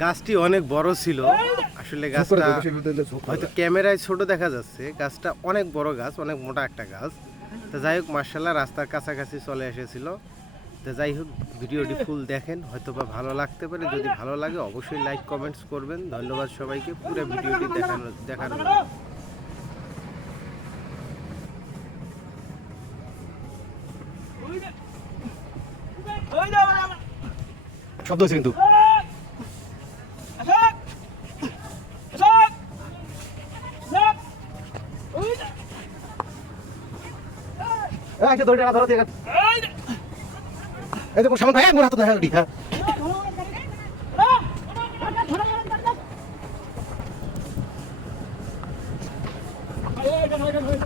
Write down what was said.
গাছটি অনেক বড় ছিল আসলে গাছটা হয়তো ক্যামেরায় ছোট দেখা যাচ্ছে, গাছটা অনেক বড় গাছ, অনেক মোটা একটা গাছ। তো যাই হোক মার্শাল্লাহ রাস্তার কাছাকাছি চলে এসেছিল। তো যাই হোক ভিডিওটি ফুল দেখেন, হয়তো বা ভালো লাগতে পারে। যদি ভালো লাগে অবশ্যই লাইক কমেন্টস করবেন। ধন্যবাদ সবাইকে পুরো ভিডিওটি দেখার জন্য। শব্দ হচ্ছে কিন্তু এই দেখো সামনে ভাই মোর হাতে দেখা হ্যাঁ Hey,